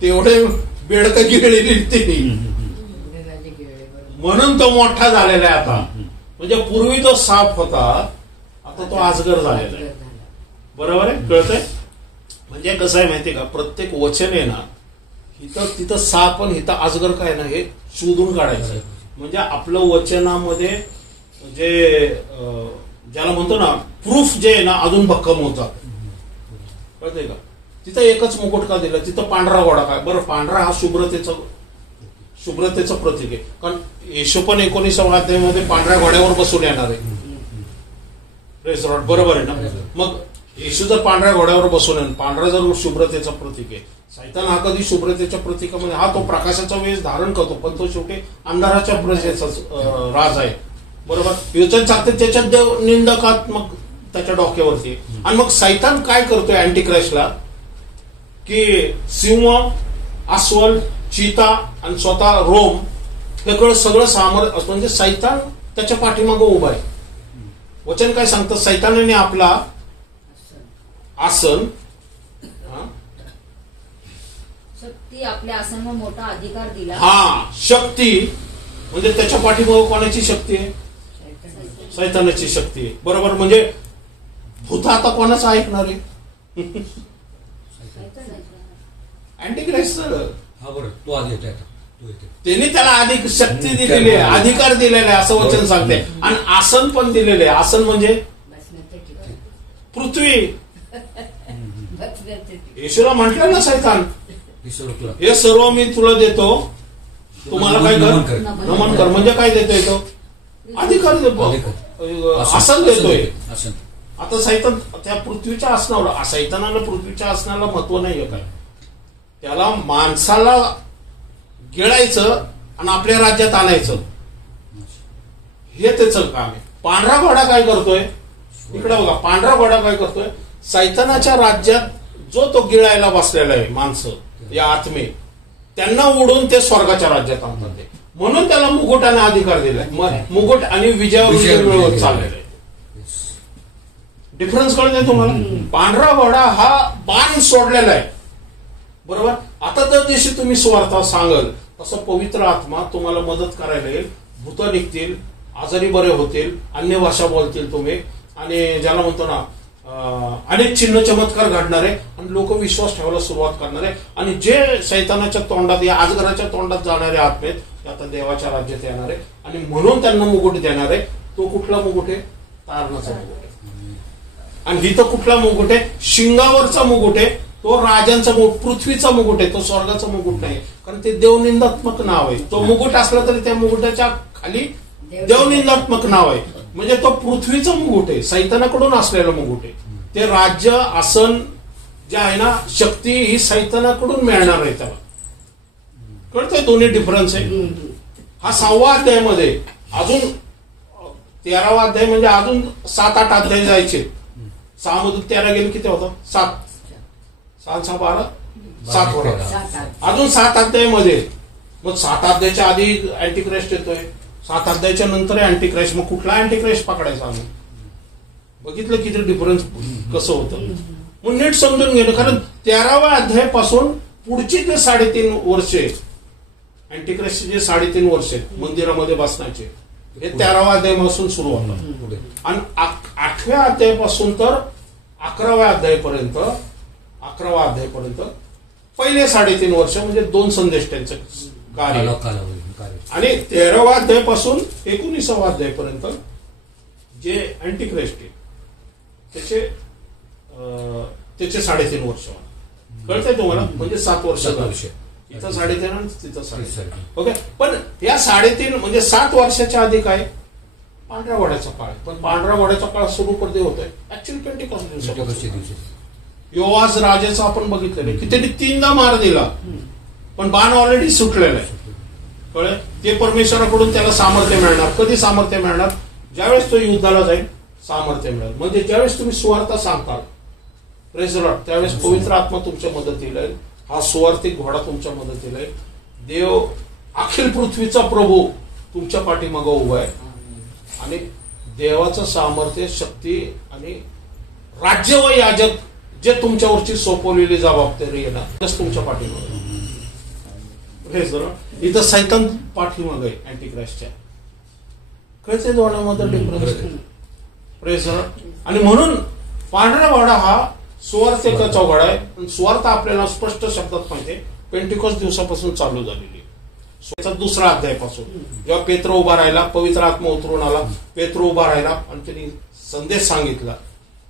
तेवढे बेडक गिळलेली त्यांनी, म्हणून तो मोठा झालेला आहे आता. म्हणजे पूर्वी तो साप होता, आता तो अजगर झालेला आहे. बरोबर आहे? कळतंय? म्हणजे कसं आहे माहितीये का, प्रत्येक वचन आहे ना, तिथं साप आणि इथं अजगर काय ना, हे शोधून काढायचं. म्हणजे आपलं वचनामध्ये जे ज्याला म्हणतो ना प्रूफ जे आहे ना, अजून भक्कम होतात. कळतंय का? तिथं एकच मुकुट का दिलं? तिथं पांढरा घोडा काय? बरं, पांढरा हा शुभ्रतेचं प्रतीक आहे. कारण येशू पण 19व्या अध्यायामध्ये पांढऱ्या घोड्यावर बसून येणार आहे. Praise Lord. बरोबर आहे ना? मग येशू जर पांढऱ्या घोड्यावर बसून येईल, पांढरा जर शुभ्रतेचं प्रतीक आहे, सैतान हा कधी शुभ्रतेच्या प्रतीकामध्ये, हा तो प्रकाशाचा वेश धारण करतो, पण तो शेवटी अंधाराच्या प्रजेचा राज आहे. बरोबर? योचन सांगते त्याच्यात देव निंदकात्मक त्याच्या डोक्यावरती. आणि मग सैतान काय करतोय अँटिक्राइस्टला? की सिंह, अस्वल, चीता आणि स्वतः रोम हे सगळं सामर्थ्य, म्हणजे सैतान त्याच्या पाठीमागं उभा आहे. वचन काय सांगतं? सैतानाने आपला आसन, शक्ती, आपल्या आसन व मोठा अधिकार दिला. हा, शक्ती म्हणजे त्याच्या पाठीमागं कोणाची शक्ती आहे? सैतानाची शक्ती आहे. बरोबर? म्हणजे भूत आता कोणाचं ऐकणार आहे? अँटिक्राइस्ट. तो आधी येतो. त्यांनी त्याला अधिक शक्ती दिलेली आहे, अधिकार दिलेला आहे, असं वचन सांगते. आणि आसन पण दिलेले आहे. आसन म्हणजे पृथ्वी. येशूला म्हटलं ना सैतान, हे सर्व मी तुला देतो, तुम्हाला काय कर? नमन कर. म्हणजे काय देतोय? तो अधिकार देतो, आसन देतोय. आता सैतान त्या पृथ्वीच्या आसनावर, सैतानाला पृथ्वीच्या आसनाला महत्व नाहीये काय? त्याला माणसाला गिळायचं आणि आपल्या राज्यात आणायचं, हे त्याचं काम आहे. पांढरा घोडा काय करतोय? इकडे बघा, पांढरा घोडा काय करतोय? सैतानाच्या राज्यात जो तो गिळायला बसलेला आहे, माणसं या आत्मे, त्यांना उडून ते स्वर्गाच्या राज्यात आणतात. ते म्हणून त्याला मुकुटाने अधिकार दिलाय. मुकुट आणि विजयावर मिळवत चाललेला आहे. डिफरन्स कळतंय तुम्हाला? पांढरा घोडा हा बाण सोडलेला आहे. बरोबर? आता जर दिवशी तुम्ही स्वार्थ सांगाल तसं पवित्र आत्मा तुम्हाला मदत करायला येईल. भूत निघतील, आजारी बरे होतील, अन्य भाषा बोलतील तुम्ही, आणि ज्याला म्हणतो ना अनेक चिन्ह चमत्कार घडणार आहे, आणि लोक विश्वास ठेवायला सुरुवात करणार आहे. आणि जे शैतानाच्या तोंडात, या अजगराच्या तोंडात जाणारे आत्मेत, ते आता देवाच्या राज्यात येणार आहे. आणि म्हणून त्यांना मुकुट देणार आहे. तो कुठला मुकुट आहे? तारणाचा मुकुट आहे. आणि इथं कुठला मुकुट आहे? शिंगावरचा मुकुट आहे. तो राजांचा मुकुट, पृथ्वीचा मुकुट आहे. तो स्वर्गाचा मुकुट नाही, कारण ते देवनिंदात्मक नाव आहे. तो मुकुट असला तरी त्या मुकुटाच्या खाली देवनिंदात्मक नाव आहे. म्हणजे तो पृथ्वीचा मुकुट आहे, सैतानाकडून असलेलं मुकुट आहे. ते राज्य, आसन जे आहे ना, शक्ती ही सैतानाकडून मिळणार आहे त्याला. कळतंय दोन्ही डिफरन्स आहे. हा 6वा अध्यायामध्ये, अजून 13वा अध्याय म्हणजे अजून 7-8 अध्याय जायचे. 6 मधून 13 गेले किती होतं? 7. 6 12 7 होणार. अजून 7 अध्यायामध्ये. मग 7 अध्यायाच्या आधी अँटिक्राइस्ट येतोय, 7 अध्यायाच्या नंतर अँटिक्राइस्ट. मग कुठला अँटिक्राइस्ट पकडायचा आम्ही? बघितलं किती डिफरन्स कसं होतं. मग नीट समजून घेणं. कारण 13व्या अध्यायापासून पुढची जे 3.5 वर्षे, अँटिक्राइस्टचे जे 3.5 वर्ष आहेत मंदिरामध्ये बसण्याचे, हे 13व्या अध्यायापासून सुरू होतात. आणि 8व्या अध्यायापासून तर 11व्या अध्यायापर्यंत पहिले 3.5 वर्ष म्हणजे 2 संदेश त्यांचं कार्य. आणि 13व्या अध्यायापासून 19व्या अध्यायापर्यंत जे अँटी क्राइस्ट आहे त्याचे 3.5 वर्ष कळतंय तुम्हाला, म्हणजे 7 वर्ष झाली. इथं 3.5 आणि तिथं 3.5. ओके. पण या 3.5 म्हणजे 7 वर्षाच्या आधी काय पांढऱ्या वड्याचा काळ. पण पांढऱ्या वड्याचा काळ सुरू कधी होतोय ऍक्च्युअली 21 दिवसापासून. योआस राजाचा आपण बघितलेलं की त्यांनी 3दा मार दिला पण बाण ऑलरेडी सुटलेला आहे. कळलं. ते परमेश्वराकडून त्याला सामर्थ्य मिळणार. कधी सामर्थ्य मिळणार? ज्यावेळेस तो युद्धाला जाईल सामर्थ्य मिळेल. म्हणजे ज्यावेळेस तुम्ही सुवार्ता सांगताल प्रेज द लॉर्ड, त्यावेळेस पवित्र आत्मा तुमच्या मदतीला येईल. हा सुवार्थिक घोडा तुमच्या मदतीला येईल. देव अखिल पृथ्वीचा प्रभू तुमच्या पाठीमागं उभा आहे आणि देवाचं सामर्थ्य, शक्ती आणि राज्य व याजक जे तुमच्यावरची सोपवलेली जबाबदारी आहे ना तेच तुमच्या पाठीमागं. Praise the Lord. इथं सैतान पाठीमागं आहे अँटी क्राइस्टच्या. कळते दोघांमध्ये डिफरन्स. Praise the Lord. आणि म्हणून पांढरा वाडा हा सुवार्थिकाचा घोडा आहे. सुवार्थ आपल्याला स्पष्ट शब्दात माहिती आहे पेंटिकॉस्ट दिवसापासून चालू झालेली आहे. 2रा अध्यायापासून जेव्हा पेत्र उभा राहिला, पवित्र आत्मा उतरून आला, पेत्र उभा राहिला आणि त्यांनी संदेश सांगितला.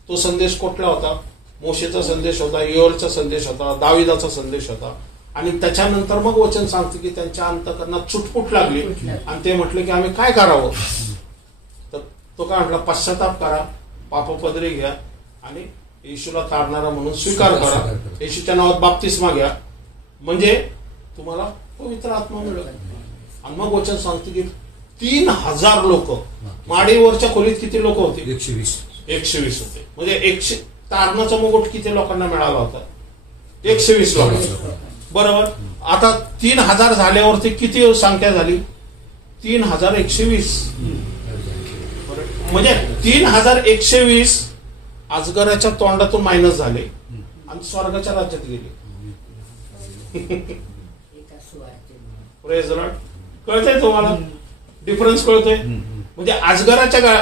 तो संदेश कुठला होता? मोशेचा संदेश होता, योएलचा संदेश होता, दाविदाचा संदेश होता. आणि त्याच्यानंतर मग वचन सांगते की त्यांच्या अंतःकरणात चुटपुट लागली आणि ते म्हटले की आम्ही काय करावं. तर तो काय म्हटला, पश्चाताप करा, पापपदरी घ्या आणि येशूला तारणारा म्हणून स्वीकार करा, येशूच्या नावात बाप्तिस्मा घ्या, म्हणजे तुम्हाला पवित्र आत्मा मिळेल. आणि मग वचन सांगते की 3,000 लोक, माडीवरच्या खोलीत किती लोक होते? 120 होते. म्हणजे तारणाचा मुकुट किती लोकांना मिळाला होता? 120 लोकांना. बरोबर. आता 3,000 झाल्यावरती किती संख्या झाली? 3,120. म्हणजे 3,120 अजगराच्या तोंडातून मायनस झाले आणि स्वर्गाच्या राज्यात गेले. Praise the Lord. कळतंय तुम्हाला डिफरन्स? कळतोय. म्हणजे अजगराच्या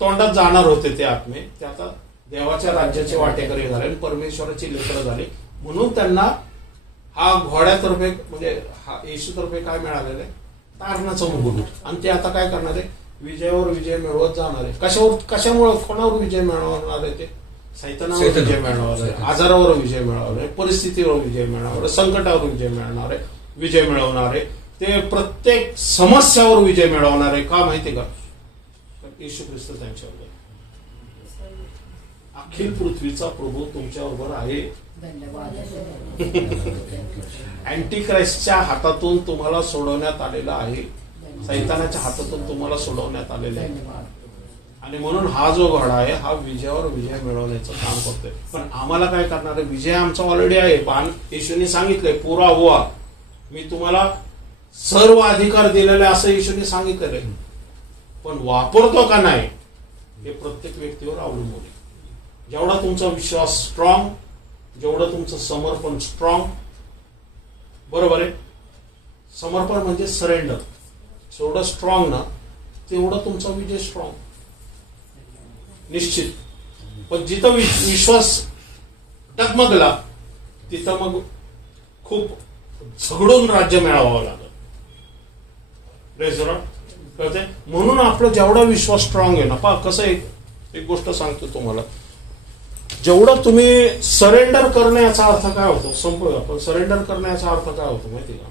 तोंडात जाणार होते ते आत्मे, ते आता देवाच्या राज्याचे वाटेकरी झाले आणि परमेश्वराची लेकरं झाली. म्हणून त्यांना हा घोड्यातर्फे म्हणजे हा येशूतर्फे काय मिळालेलं आहे? तारणाचं मुकुट. आणि ते आता काय करणार आहे? विजयावर विजय मिळवत जाणार आहे. कशामुळे कोणावर विजय मिळवणार आहे? ते सैतानावर विजय मिळवणार आहे, आजारावर विजय मिळवणार आहे, परिस्थितीवर विजय मिळवणार आहे, संकटावर विजय मिळवणार आहे, ते प्रत्येक समस्यावर विजय मिळवणार आहे. का माहिती का? येशू ख्रिस्त त्यांच्यावर. अखिल पृथ्वीचा प्रभू तुमच्याबरोबर आहे. अँटी क्राइस्टच्या हातातून तुम्हाला सोडवण्यात आलेला आहे, सैतानाच्या हातातून तुम्हाला सोडवण्यात आलेलं आहे. आणि म्हणून हा जो घोडा आहे हा विजयावर विजय मिळवण्याचं काम करतोय. पण आम्हाला काय करणार आहे? विजय आमचा ऑलरेडी आहे. पण येशूने सांगितलंय पुरा हुआ, मी तुम्हाला सर्व अधिकार दिलेले असं येशूने सांगितलेलं आहे. पण वापरतो का नाही हे प्रत्येक व्यक्तीवर अवलंबून आहे. जेवढा तुमचा विश्वास स्ट्रॉंग, जेवढं तुमचं समर्पण स्ट्रॉंग, बरोबर आहे. समर्पण म्हणजे सरेंडर. जेवढं स्ट्रॉंग ना तेवढं तुमचा विजय स्ट्रॉंग निश्चित. पण जिथं विश्वास डगमगला तिथं मग खूप झगडून राज्य मिळवावं लागलं. कळते. म्हणून आपला जेवढा विश्वास स्ट्रॉंग आहे ना, पहा कसं एक गोष्ट सांगतो तुम्हाला, जेवढं तुम्ही सरेंडर करण्याचा अर्थ काय होतो? संपवूया आपण. सरेंडर करण्याचा अर्थ काय होतो माहिती का?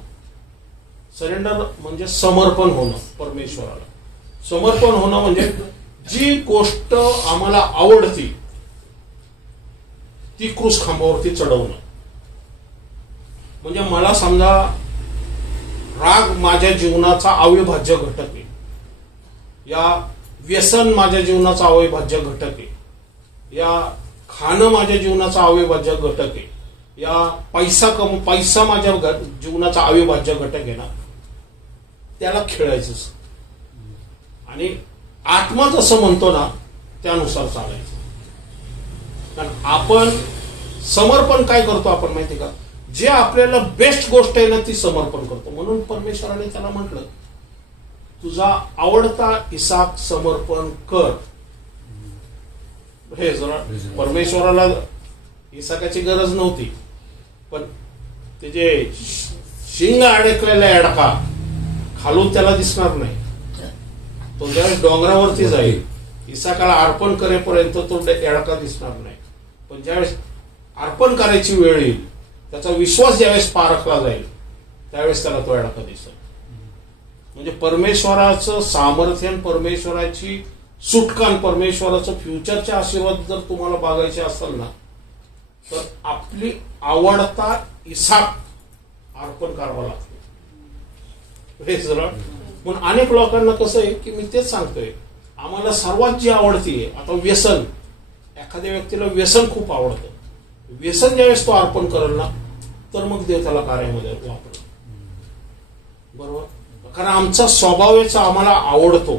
सरेंडर म्हणजे समर्पण होणं परमेश्वराला. समर्पण होणं म्हणजे जी गोष्ट आम्हाला आवडती ती क्रूस खांबावरती चढवणं. म्हणजे मला समजा राग माझ्या जीवनाचा अविभाज्य घटक आहे, या व्यसन माझ्या जीवनाचा अविभाज्य घटक आहे, या खाणं माझ्या जीवनाचा अविभाज्य घटक आहे, या पैसा माझ्या जीवनाचा अविभाज्य घटक आहे ना, त्याला खेळायचं आणि आत्मा जसं म्हणतो ना त्यानुसार चालायचं. कारण आपण समर्पण काय करतो आपण माहिती का? जे आपल्याला बेस्ट गोष्ट आहे ना ती समर्पण करतो. म्हणून परमेश्वराने त्याला म्हटलं तुझा आवडता इसाक समर्पण कर. हे जरा परमेश्वराला इसाकाची गरज नव्हती, पण ते जे शिंग अडकलेला एडका खालून त्याला दिसणार नाही. तो ज्यावेळेस डोंगरावरती जाईल इसाकाला अर्पण करेपर्यंत तो येडका दिसणार नाही, पण ज्यावेळेस अर्पण करायची वेळ येईल, त्याचा विश्वास ज्यावेळेस पारखला जाईल, त्यावेळेस त्याला तो येडका दिसेल. म्हणजे परमेश्वराचं सामर्थ्य, परमेश्वराची सुटका, परमेश्वराचं फ्युचरचे आशीर्वाद जर तुम्हाला बघायचे असेल ना, तर आपली आवडता इसाक अर्पण करावा लागतो. पण अनेक लोकांना कसं आहे की मी तेच सांगतोय, आम्हाला सर्वात जी आवडती आता व्यसन, एखाद्या व्यक्तीला व्यसन खूप आवडतं, व्यसन ज्यावेळेस तो अर्पण करेल ना, तर मग देव त्याला कार्यामध्ये वापरेल. बरोबर, कारण आमचा स्वभावच आम्हाला आवडतो,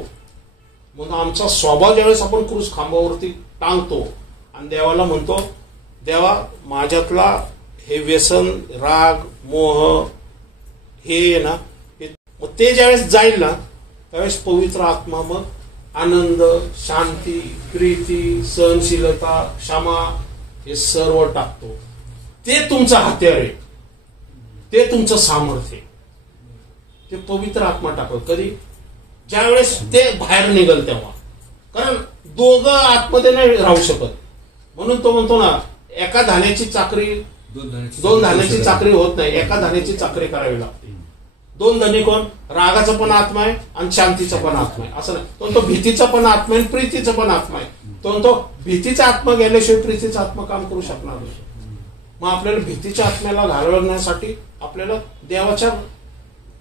म्हणून आमचा स्वभाव ज्यावेळेस आपण क्रूस खांबावरती टांगतो आणि देवाला म्हणतो, देवा माझ्यातला हे व्यसन, राग, मोह हे ना, मग ते ज्यावेळेस जाईल ना, त्यावेळेस पवित्र आत्मा मग आनंद, शांती, प्रीती, सहनशीलता, क्षमा हे सर्व टाकतो. ते तुमचं हत्यार आहे, ते तुमचं सामर्थ्य आहे, ते पवित्र आत्मा टाकतो. कधी ज्यावेळेस ते बाहेर निघल तेव्हा, कारण दोघं आतमध्ये नाही राहू शकत. म्हणून तो म्हणतो ना, एका धान्याची चाकरी दोन धान्याची चाकरी होत नाही, एका धान्याची चाकरी करावी लागते. दोन धनी कोण? रागाचा पण आत्मा आहे आणि शांतीचा पण आत्मा आहे, असं नाही. तो भीतीचा पण आत्मा आहे, प्रीतीचा पण आत्मा आहे. तो भीतीचा आत्मा गेल्याशिवाय प्रीतीचा आत्मा काम करू शकणार नाही. मग आपल्याला भीतीच्या आत्म्याला घालवण्यासाठी आपल्याला देवाच्या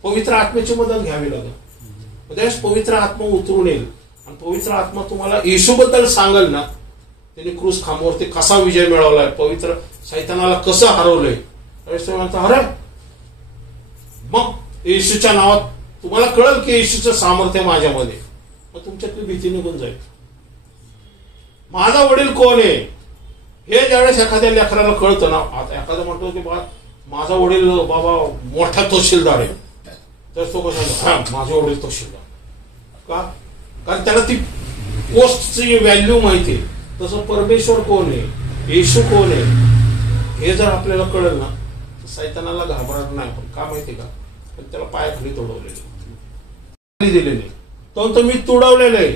पवित्र आत्म्याची मदत घ्यावी लागेल. त्यावेळेस पवित्र आत्मा उतरून येईल आणि पवित्र आत्मा तुम्हाला येशूबद्दल सांगेल ना, त्यांनी क्रूस खांबावरती कसा विजय मिळवलाय, पवित्र सैतानाला कसं हरवलंय. त्यावेळेस तुम्ही म्हणता, अरे मग येशूच्या नावात तुम्हाला कळेल की येशूचं सामर्थ्य माझ्यामध्ये, मग तुमच्यातली भीती निघून जाईल. माझा वडील कोण आहे हे ज्यावेळेस एखाद्या लेकराला कळतं ना, आता एखादा म्हणतो की माझा वडील बाबा मोठा तहसीलदार आहे, तर तो कसा, माझे वडील तहसीलदार का? कारण त्याला ती पोस्टची व्हॅल्यू माहिती आहे. तसं परमेश्वर कोण आहे, येशू कोण आहे हे जर आपल्याला कळलं ना, तर सैतानाला घाबरणार नाही. पण का माहिती का? पण त्याला पायाखाली तुडवलेले दिलेले, तो मी तुडवलेलं आहे.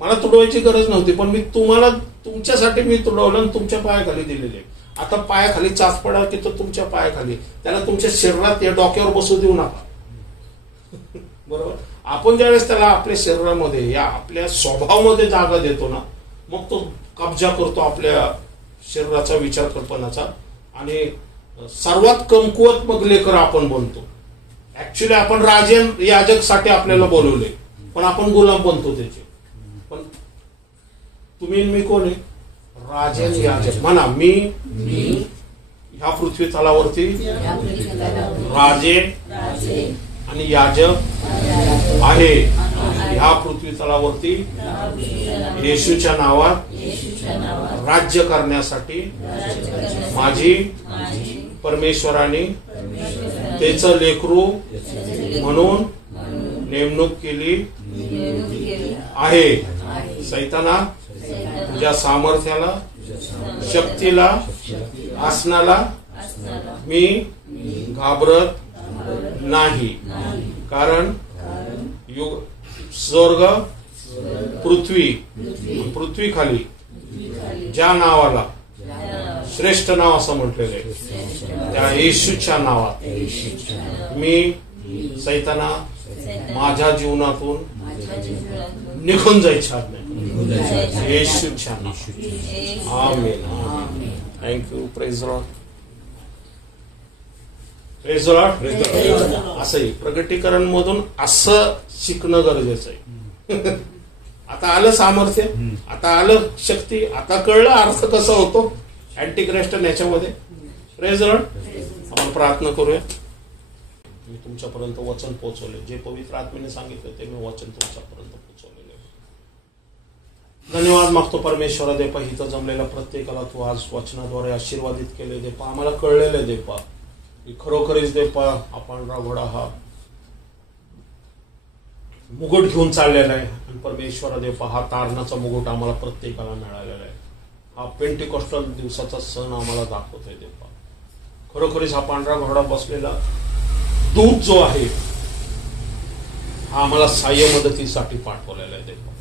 मला तुडवायची गरज नव्हती, पण मी तुम्हाला तुमच्यासाठी मी तुडवलं आणि तुमच्या पायाखाली दिलेले. आता पायाखाली चाच पडा की तो तुमच्या पायाखाली, त्याला तुमच्या शरीरात या डोक्यावर बसू देऊ नका. बरोबर, आपण ज्यावेळेस त्याला आपल्या शरीरामध्ये या आपल्या स्वभावामध्ये जागा देतो ना, मग तो कब्जा करतो आपल्या शरीराचा, विचार कल्पनाचा, आणि सर्वात कमकुवत मग लेकर आपण बनतो. ऍक्च्युली आपण राजन याजकसाठी आपल्याला बोलवले, पण आपण गुलाम बनतो त्याचे. पण तुम्ही मी कोण आहे? राजन याजक. म्हणा, मी ह्या पृथ्वी तलावरती राजे आणि याजक आहे. ह्या पृथ्वी तलावरती येशूच्या नावात राज्य करण्यासाठी माझी परमेश्वराने त्याचं लेकरू म्हणून नेमणूक केली आहे. सैताना, तुझ्या सामर्थ्याला, शक्तीला, आसनाला मी घाबरत नाही, कारण युग स्वर्ग पृथ्वी खाली ज्या नावाला श्रेष्ठ नाव असं म्हटलेलं आहे, त्या येशूच्या नावात मी सैताना माझ्या जीवनातून निघून जायच्या नाही. येशूच्या नावात. Amen. Thank you. Praise lord. Praise lord. असंही प्रगटीकरण मधून असं शिकणं गरजेचं आहे. आता आलं सामर्थ्य, आता आलं शक्ती, आता कळलं अर्थ कसा होतो अँटिक्राइस्ट याच्यामध्ये. Praise Lord. आपण प्रार्थना करूया. मी तुमच्यापर्यंत वचन पोहोचवले, जे पवित्र आत्मेने सांगितलं ते मी वचन तुमच्यापर्यंत पोहोचवलेलं आहे. धन्यवाद मागतो परमेश्वरा देपा, इथं जमलेल्या प्रत्येकाला तू आज वचनाद्वारे आशीर्वादित केले देपा. आम्हाला कळलेलं आहे देपा, खरोखरीच देपा आपण घोडा हा मुकुट घेऊन चाललेला आहे, आणि परमेश्वरा देपा हा तारणाचा मुकुट आम्हाला प्रत्येकाला मिळालेला आहे. हा पेंटिकॉस्टल दिवसाचा सण आम्हाला दाखवतोय देपा. खरोखरीच हा पांढरा घोडा बसलेला दूत जो आहे हा आम्हाला सहाय्य मदतीसाठी पाठवलेला आहे देपा.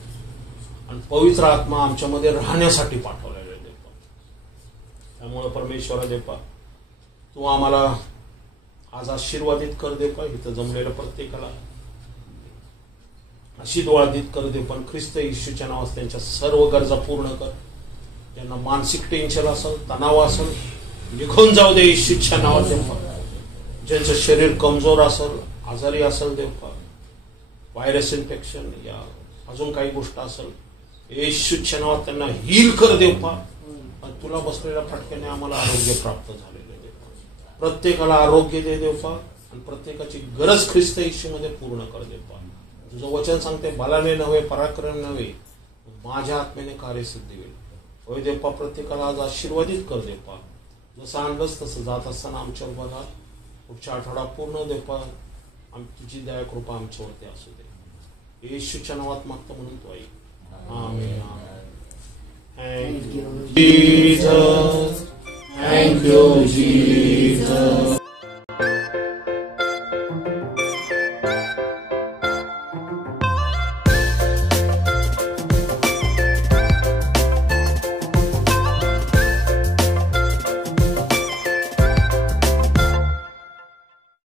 आणि पवित्र आत्मा आमच्यामध्ये राहण्यासाठी पाठवलेला आहे देवा. त्यामुळे परमेश्वरा देवा, तू आम्हाला आज आशीर्वादित कर देवा. इथं जमलेल्या प्रत्येकाला आशीर्वादित कर दे. पण ख्रिस्त येशूच्या नावात त्यांच्या सर्व गरजा पूर्ण कर. ज्यांना मानसिक टेन्शन असेल, तणाव असेल, निघून जाऊ दे येशूच्या नावात देवा. ज्यांचं शरीर कमजोर असेल, आजारी असेल देवा, व्हायरस इन्फेक्शन या अजून काही गोष्ट असेल, येशूच्या नावात त्यांना हील कर देवा. आणि तुला बसलेल्या फटक्याने आम्हाला आरोग्य प्राप्त झालेलं आहे देवा. प्रत्येकाला आरोग्य दे देवा. आणि प्रत्येकाची गरज ख्रिस्त येशूमध्ये पूर्ण कर देवा. तुझं वचन सांगते, बलाने नव्हे, पराक्रम नव्हे, माझ्या आत्म्याने कार्यसिद्धी होईल. होय देवा, प्रत्येकाला आज आशीर्वादित कर देवा. जसं आणलंच तसं जात असताना आमच्यावर बघा. पुढच्या आठवडा पूर्ण देवा, तुझी दया कृपा आमच्यावरती असू दे. येशूच्या नावात मागतो म्हणून तो ऐक. आमेन. Thank you, Jesus. Thank you, Jesus.